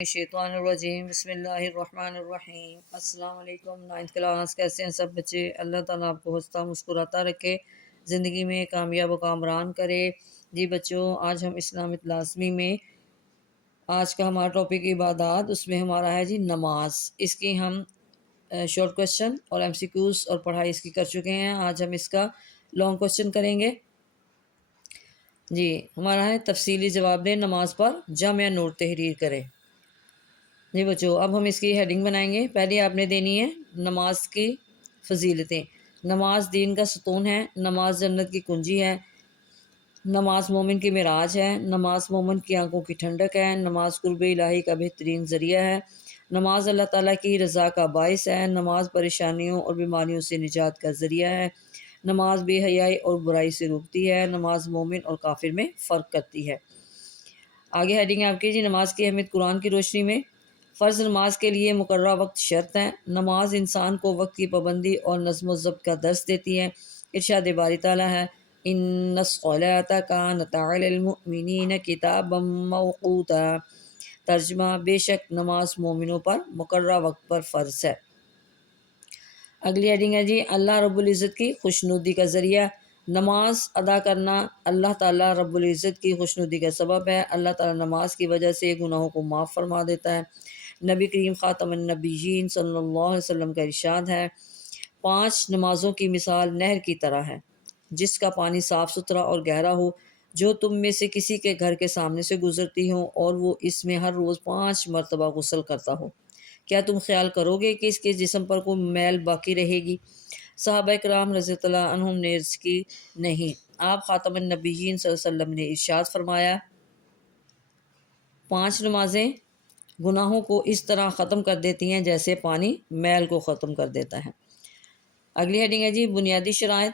شیطان الرجیم بسم اللہ الرحمن الرحیم۔ السلام علیکم، 9th کلاس، کیسے ہیں سب بچے؟ اللہ تعالیٰ آپ کو ہنستا مسکراتا رکھے، زندگی میں کامیاب و کامران کرے۔ جی بچوں، آج ہم اسلامک لازمی میں آج کا ہمارا ٹاپک عبادات، اس میں ہمارا ہے جی نماز۔ اس کی ہم شارٹ کوشچن اور MCQs اور پڑھائی اس کی کر چکے ہیں۔ آج ہم اس کا لانگ کوشچن کریں گے۔ جی ہمارا ہے تفصیلی جواب دیں نماز پر جمع نوٹ تحریر کریں۔ جی بچوں، اب ہم اس کی ہیڈنگ بنائیں گے۔ پہلے آپ نے دینی ہے نماز کی فضیلتیں۔ نماز دین کا ستون ہے، نماز جنت کی کنجی ہے، نماز مومن کی معراج ہے، نماز مومن کی آنکھوں کی ٹھنڈک ہے، نماز قرب الہی کا بہترین ذریعہ ہے، نماز اللہ تعالیٰ کی رضا کا باعث ہے، نماز پریشانیوں اور بیماریوں سے نجات کا ذریعہ ہے، نماز بے حیائی اور برائی سے روکتی ہے، نماز مومن اور کافر میں فرق کرتی ہے۔ آگے ہیڈنگ آپ کی جی نماز کی اہمیت قرآن کی روشنی میں۔ فرض نماز کے لیے مقررہ وقت شرط ہے۔ نماز انسان کو وقت کی پابندی اور نظم و ضبط کا درس دیتی ہے۔ ارشاد باری تعالیٰ ہے ان الصلاۃ کانت علی المؤمنین کتابا موقوتا۔ ترجمہ، بے شک نماز مومنوں پر مقررہ وقت پر فرض ہے۔ اگلی ہیڈنگ ہے جی اللہ رب العزت کی خوشنودی کا ذریعہ۔ نماز ادا کرنا اللہ تعالیٰ رب العزت کی خوشنودی کا سبب ہے۔ اللہ تعالیٰ نماز کی وجہ سے گناہوں کو معاف فرما دیتا ہے۔ نبی کریم خاتم النبیین صلی اللہ علیہ وسلم کا ارشاد ہے 5 نمازوں کی مثال نہر کی طرح ہے جس کا پانی صاف ستھرا اور گہرا ہو، جو تم میں سے کسی کے گھر کے سامنے سے گزرتی ہو اور وہ اس میں ہر روز 5 مرتبہ غسل کرتا ہو، کیا تم خیال کرو گے کہ اس کے جسم پر کوئی میل باقی رہے گی؟ صحابہ کرام رضی اللہ عنہم نے عرض کی نہیں۔ آپ خاتم النبیین صلی اللہ علیہ وسلم نے ارشاد فرمایا 5 نمازیں گناہوں کو اس طرح ختم کر دیتی ہیں جیسے پانی میل کو ختم کر دیتا ہے۔ اگلی ہیڈنگ ہے جی بنیادی شرائط۔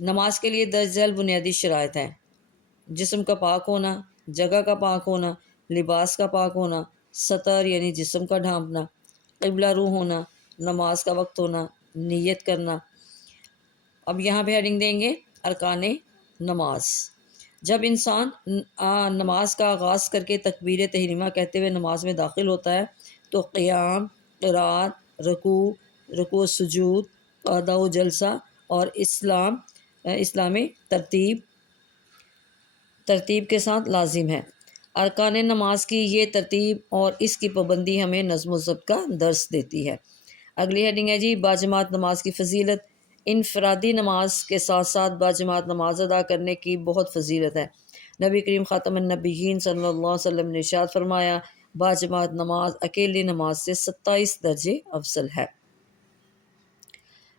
نماز کے لیے درج ذیل بنیادی شرائط ہیں: جسم کا پاک ہونا، جگہ کا پاک ہونا، لباس کا پاک ہونا، سطر یعنی جسم کا ڈھانپنا، قبلہ رو ہونا، نماز کا وقت ہونا، نیت کرنا۔ اب یہاں پہ ہیڈنگ دیں گے ارکان نماز۔ جب انسان نماز کا آغاز کر کے تکبیر تحریمہ کہتے ہوئے نماز میں داخل ہوتا ہے تو قیام، قرات، رکوع سجود، قعدہ و جلسہ اور اسلامی ترتیب کے ساتھ لازم ہے۔ ارکان نماز کی یہ ترتیب اور اس کی پابندی ہمیں نظم و ضبط کا درس دیتی ہے۔ اگلی ہیڈنگ ہے جی باجماعت نماز کی فضیلت۔ انفرادی نماز کے ساتھ ساتھ باجماعت نماز ادا کرنے کی بہت فضیلت ہے۔ نبی کریم خاتم النبیین صلی اللہ علیہ وسلم نے ارشاد فرمایا باجماعت نماز اکیلی نماز سے 27 درجے افضل ہے۔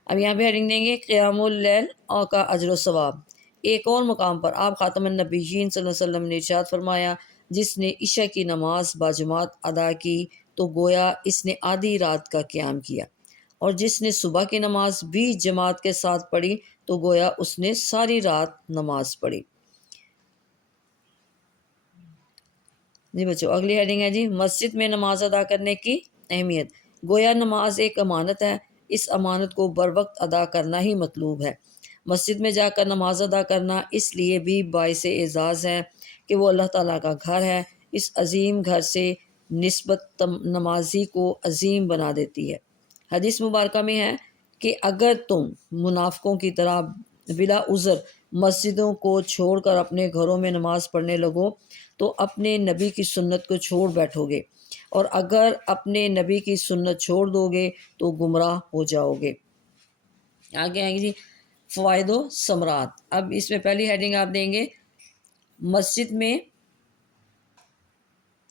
اب یہاں پہ ہیڈنگ دیں گے قیام اللیل کا اجر و ثواب۔ ایک اور مقام پر آپ خاتم النبیین صلی اللہ علیہ وسلم نے ارشاد فرمایا جس نے عشاء کی نماز باجماعت ادا کی تو گویا اس نے آدھی رات کا قیام کیا، اور جس نے صبح کی نماز بھی جماعت کے ساتھ پڑھی تو گویا اس نے ساری رات نماز پڑھی۔ جی بچوں، اگلی ہیڈنگ ہے جی مسجد میں نماز ادا کرنے کی اہمیت۔ گویا نماز ایک امانت ہے، اس امانت کو بر وقت ادا کرنا ہی مطلوب ہے۔ مسجد میں جا کر نماز ادا کرنا اس لیے بھی باعث اعزاز ہے کہ وہ اللہ تعالیٰ کا گھر ہے۔ اس عظیم گھر سے نسبت نمازی کو عظیم بنا دیتی ہے۔ حدیث مبارکہ میں ہے کہ اگر تم منافقوں کی طرح بلا عذر مسجدوں کو چھوڑ کر اپنے گھروں میں نماز پڑھنے لگو تو اپنے نبی کی سنت کو چھوڑ بیٹھو گے، اور اگر اپنے نبی کی سنت چھوڑ دو گے تو گمراہ ہو جاؤ گے۔ آگے آئیں گے جی فوائد و ثمرات۔ اب اس میں پہلی ہیڈنگ آپ دیں گے مسجد میں،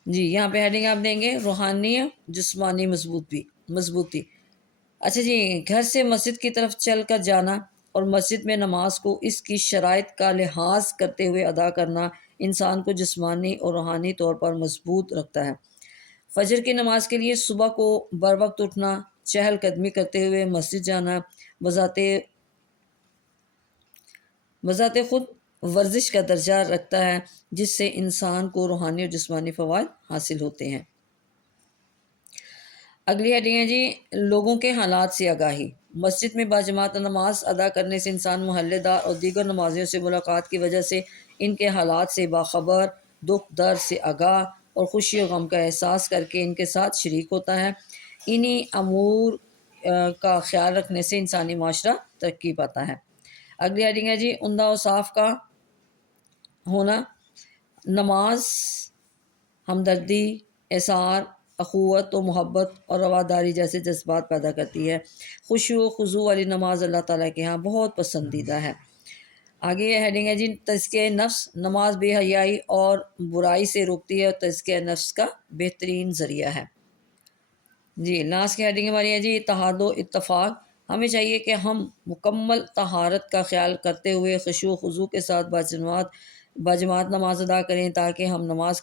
جی یہاں پہ ہیڈنگ آپ دیں گے روحانی جسمانی مضبوطی۔ اچھا جی، گھر سے مسجد کی طرف چل کر جانا اور مسجد میں نماز کو اس کی شرائط کا لحاظ کرتے ہوئے ادا کرنا انسان کو جسمانی اور روحانی طور پر مضبوط رکھتا ہے۔ فجر کی نماز کے لیے صبح کو بر وقت اٹھنا، چہل قدمی کرتے ہوئے مسجد جانا بذات خود ورزش کا درجہ رکھتا ہے، جس سے انسان کو روحانی اور جسمانی فوائد حاصل ہوتے ہیں۔ اگلی ہیڈنگ ہے جی لوگوں کے حالات سے آگاہی۔ مسجد میں باجماعت نماز ادا کرنے سے انسان محلے دار اور دیگر نمازیوں سے ملاقات کی وجہ سے ان کے حالات سے باخبر، دکھ درد سے آگاہ اور خوشی و غم کا احساس کر کے ان کے ساتھ شریک ہوتا ہے۔ انہی امور کا خیال رکھنے سے انسانی معاشرہ ترقی پاتا ہے۔ اگلی ہیڈنگ ہے جی عمدہ اوصاف کا ہونا۔ نماز ہمدردی، احسان، اخوت و محبت اور رواداری جیسے جذبات پیدا کرتی ہے۔ خشوع و خضوع والی نماز اللہ تعالیٰ کے ہاں بہت پسندیدہ ہے۔ آگے یہ ہیڈنگ ہے جی تزکیہ نفس۔ نماز بے حیائی اور برائی سے روکتی ہے اور تزکیہ نفس کا بہترین ذریعہ ہے۔ جی لاسٹ کی ہیڈنگ ہماری ہے جی اتحاد و اتفاق۔ ہمیں چاہیے کہ ہم مکمل طہارت کا خیال کرتے ہوئے خشوع و خضوع کے ساتھ باجماعت نماز ادا کریں تاکہ ہم نماز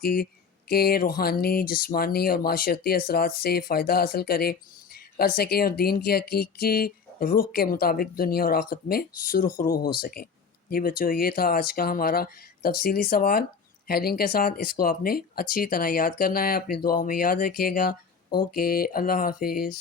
کے روحانی، جسمانی اور معاشرتی اثرات سے فائدہ حاصل کر سکیں اور دین کی حقیقی روح کے مطابق دنیا اور آخرت میں سرخرو ہو سکیں۔ جی بچوں یہ تھا آج کا ہمارا تفصیلی سوال ہیڈنگ کے ساتھ۔ اس کو آپ نے اچھی طرح یاد کرنا ہے، اپنی دعاؤں میں یاد رکھیے گا۔ اوکے، اللہ حافظ۔